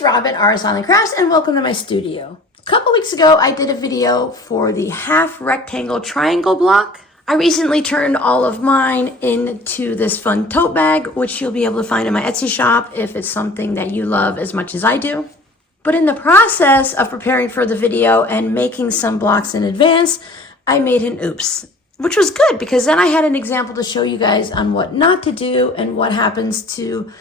it's Robin, Artist Online Crafts, and welcome to my studio. A couple weeks ago, I did a video for the half rectangle triangle block. I recently turned all of mine into this fun tote bag, which you'll be able to find in my Etsy shop if it's something that you love as much as I do. But in the process of preparing for the video and making some blocks in advance, I made an oops, which was good because then I had an example to show you guys on what not to do and what happens to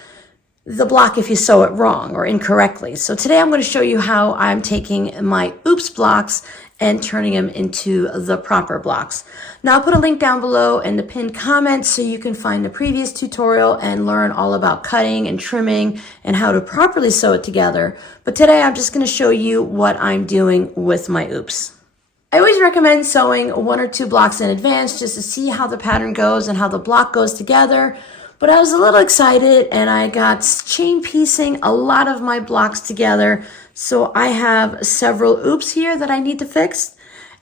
the block if you sew it wrong or incorrectly. So today I'm going to show you how I'm taking my oops blocks and turning them into the proper blocks. Now I'll put a link down below in the pinned comment so you can find the previous tutorial and learn all about cutting and trimming and how to properly sew it together. But today I'm just going to show you what I'm doing with my oops. I always recommend sewing 1 or 2 blocks in advance just to see how the pattern goes and how the block goes together. But I was a little excited and I got chain piecing a lot of my blocks together. So I have several oops here that I need to fix.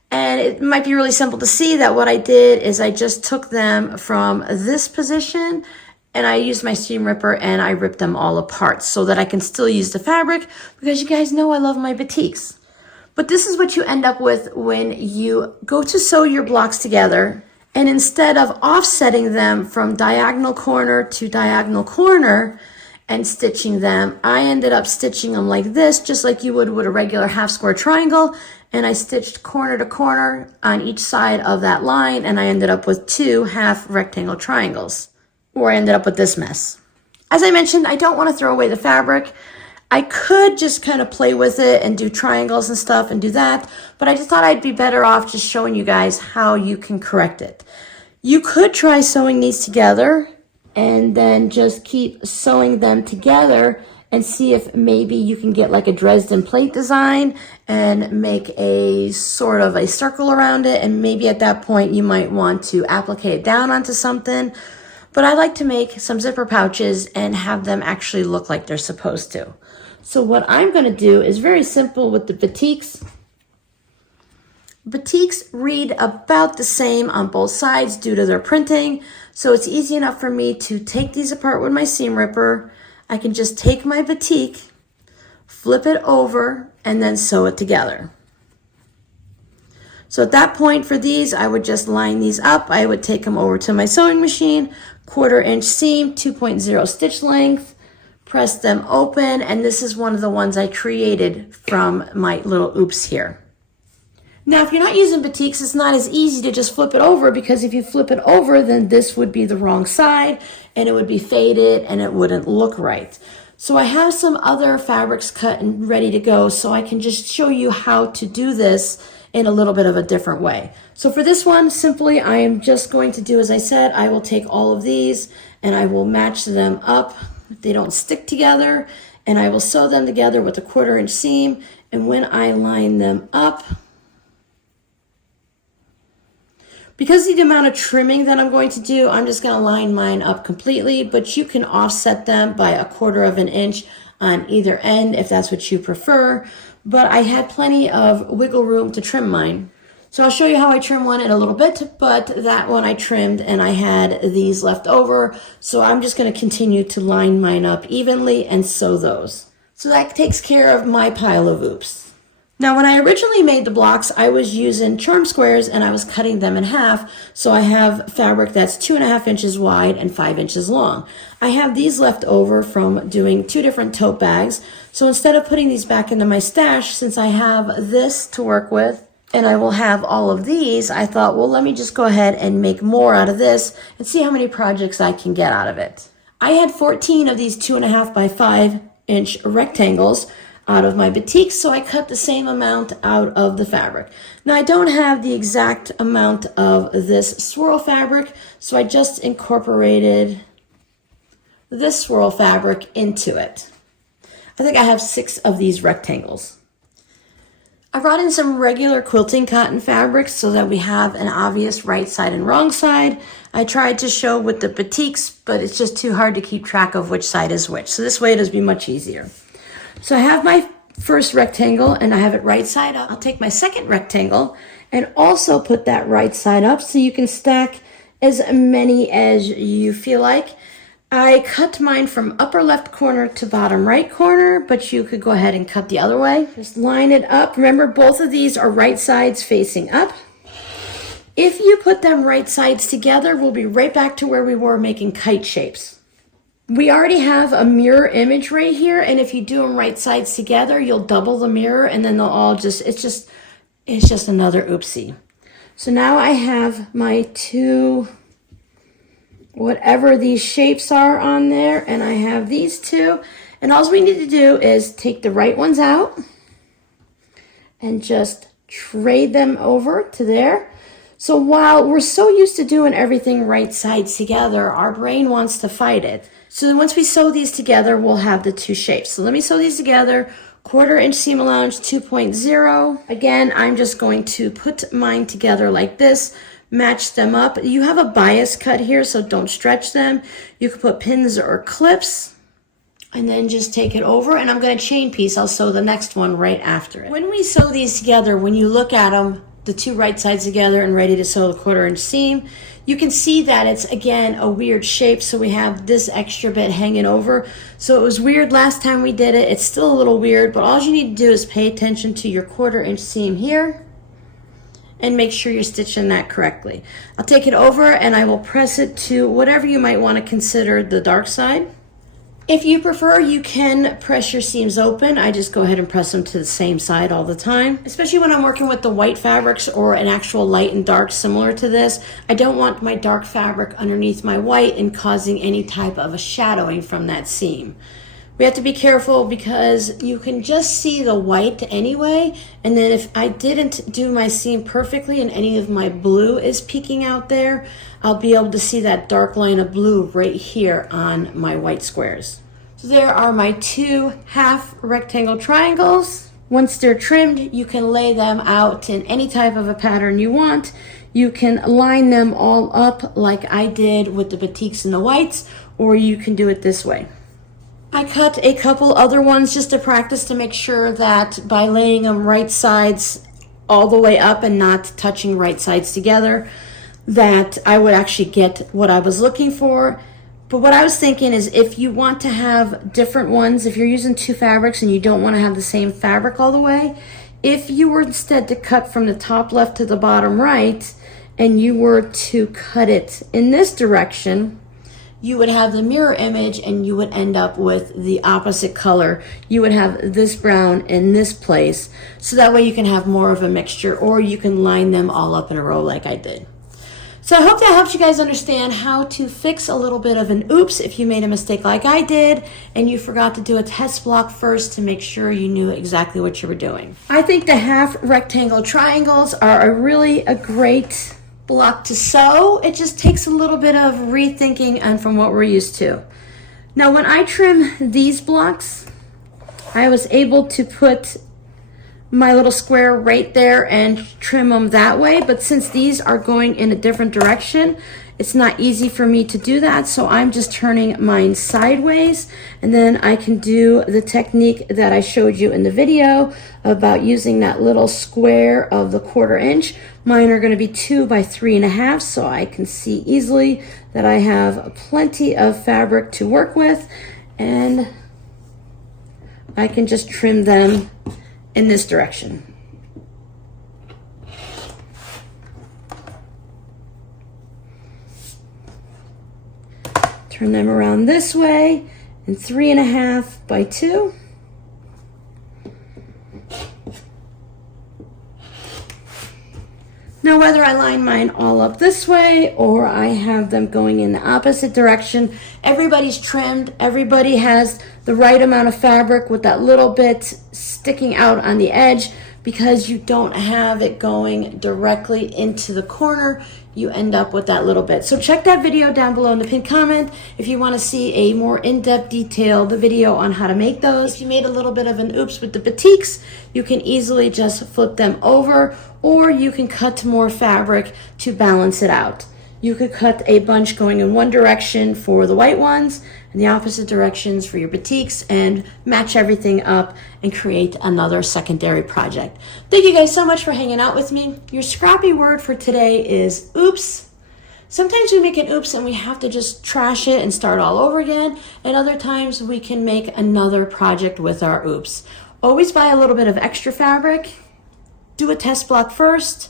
And it might be really simple to see that what I did is I just took them from this position and I used my seam ripper and I ripped them all apart so that I can still use the fabric because you guys know I love my batiks. But this is what you end up with when you go to sew your blocks together. And instead of offsetting them from diagonal corner to diagonal corner and stitching them, I ended up stitching them like this, just like you would with a regular half square triangle. And I stitched corner to corner on each side of that line, and I ended up with 2 half rectangle triangles, or I ended up with this mess. As I mentioned, I don't want to throw away the fabric. I could just kind of play with it and do triangles and stuff and do that, but I just thought I'd be better off just showing you guys how you can correct it. You could try sewing these together and then just keep sewing them together and see if maybe you can get like a Dresden plate design and make a sort of a circle around it, and maybe at that point you might want to applique it down onto something. But I like to make some zipper pouches and have them actually look like they're supposed to. So what I'm going to do is very simple with the batiks. Batiks read about the same on both sides due to their printing. So it's easy enough for me to take these apart with my seam ripper. I can just take my batik, flip it over, and then sew it together. So at that point for these, I would just line these up. I would take them over to my sewing machine, 1/4 inch seam, 2.0 stitch length, press them open, and this is one of the ones I created from my little oops here. Now, if you're not using batiks, it's not as easy to just flip it over, because if you flip it over, then this would be the wrong side and it would be faded and it wouldn't look right. So I have some other fabrics cut and ready to go, so I can just show you how to do this in a little bit of a different way. So for this one, simply, I am just going to do, as I said, I will take all of these and I will match them up. They don't stick together, and I will sew them together with a 1/4 inch seam. And when I line them up, because of the amount of trimming that I'm going to do, I'm just going to line mine up completely, but you can offset them by a 1/4 inch on either end if that's what you prefer. But I had plenty of wiggle room to trim mine. So I'll show you how I trim one in a little bit, but that one I trimmed and I had these left over. So I'm just going to continue to line mine up evenly and sew those. So that takes care of my pile of oops. Now, when I originally made the blocks, I was using charm squares and I was cutting them in half. So I have fabric that's 2.5 inches wide and 5 inches long. I have these left over from doing 2 different tote bags. So instead of putting these back into my stash, since I have this to work with, and I will have all of these, I thought, well, let me just go ahead and make more out of this and see how many projects I can get out of it. I had 14 of these 2.5 by 5 inch rectangles out of my batik, so I cut the same amount out of the fabric. Now, I don't have the exact amount of this swirl fabric, so I just incorporated this swirl fabric into it. I think I have 6 of these rectangles. I brought in some regular quilting cotton fabrics so that we have an obvious right side and wrong side. I tried to show with the batiks, but it's just too hard to keep track of which side is which. So this way it'll be much easier. So I have my first rectangle and I have it right side up. I'll take my second rectangle and also put that right side up so you can stack as many as you feel like. I cut mine from upper left corner to bottom right corner, but you could go ahead and cut the other way. Just line it up. Remember, both of these are right sides facing up. If you put them right sides together, we'll be right back to where we were making kite shapes. We already have a mirror image right here, and if you do them right sides together, you'll double the mirror, and then they'll all it's just another oopsie. So now I have my two, whatever these shapes are on there, and I have these two, and all we need to do is take the right ones out and just trade them over to there. So while we're so used to doing everything right sides together, our brain wants to fight it. So then once we sew these together, we'll have the two shapes. So let me sew these together. 1/4 inch seam allowance 2.0. Again, I'm just going to put mine together like this, match them up. You have a bias cut here, so don't stretch them. You can put pins or clips and then just take it over, and I'm going to chain piece. I'll sew the next one right after it. When we sew these together, when you look at them, the two right sides together and ready to sew the 1/4 inch seam, you can see that it's again a weird shape. So we have this extra bit hanging over. So it was weird last time we did it. It's still a little weird, but all you need to do is pay attention to your 1/4 inch seam here and make sure you're stitching that correctly. I'll take it over and I will press it to whatever you might want to consider the dark side. If you prefer, you can press your seams open. I just go ahead and press them to the same side all the time. Especially when I'm working with the white fabrics or an actual light and dark similar to this. I don't want my dark fabric underneath my white and causing any type of a shadowing from that seam. We have to be careful because you can just see the white anyway. And then if I didn't do my seam perfectly and any of my blue is peeking out there, I'll be able to see that dark line of blue right here on my white squares. So there are my two half rectangle triangles. Once they're trimmed, you can lay them out in any type of a pattern you want. You can line them all up like I did with the batiks and the whites, or you can do it this way. I cut a couple other ones just to practice to make sure that by laying them right sides all the way up and not touching right sides together, that I would actually get what I was looking for. But what I was thinking is if you want to have different ones, if you're using two fabrics and you don't want to have the same fabric all the way, if you were instead to cut from the top left to the bottom right and you were to cut it in this direction, you would have the mirror image and you would end up with the opposite color. You would have this brown in this place. So that way you can have more of a mixture, or you can line them all up in a row like I did. So I hope that helps you guys understand how to fix a little bit of an oops if you made a mistake like I did and you forgot to do a test block first to make sure you knew exactly what you were doing. I think the half rectangle triangles are a great block to sew. It just takes a little bit of rethinking and from what we're used to. Now when I trim these blocks, I was able to put my little square right there and trim them that way, but since these are going in a different direction, it's not easy for me to do that, so I'm just turning mine sideways, and then I can do the technique that I showed you in the video about using that little square of the 1/4 inch. Mine are going to be 2 by 3.5, so I can see easily that I have plenty of fabric to work with, and I can just trim them in this direction. Turn them around this way and 3.5 by 2. Now whether I line mine all up this way or I have them going in the opposite direction, everybody's trimmed, everybody has the right amount of fabric with that little bit sticking out on the edge. Because you don't have it going directly into the corner, you end up with that little bit. So check that video down below in the pinned comment if you want to see a more in-depth detailed video on how to make those. If you made a little bit of an oops with the batiks, you can easily just flip them over, or you can cut more fabric to balance it out. You could cut a bunch going in one direction for the white ones and the opposite directions for your batiks and match everything up and create another secondary project. Thank you guys so much for hanging out with me. Your scrappy word for today is oops. Sometimes we make an oops and we have to just trash it and start all over again. And other times we can make another project with our oops. Always buy a little bit of extra fabric. Do a test block first.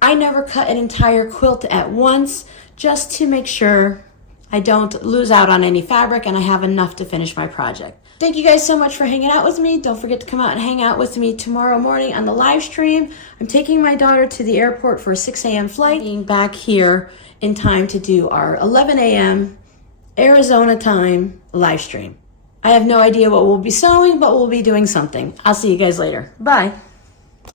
I never cut an entire quilt at once just to make sure I don't lose out on any fabric and I have enough to finish my project. Thank you guys so much for hanging out with me. Don't forget to come out and hang out with me tomorrow morning on the live stream. I'm taking my daughter to the airport for a 6 a.m. flight, being back here in time to do our 11 a.m. Arizona time live stream. I have no idea what we'll be sewing, but we'll be doing something. I'll see you guys later. Bye.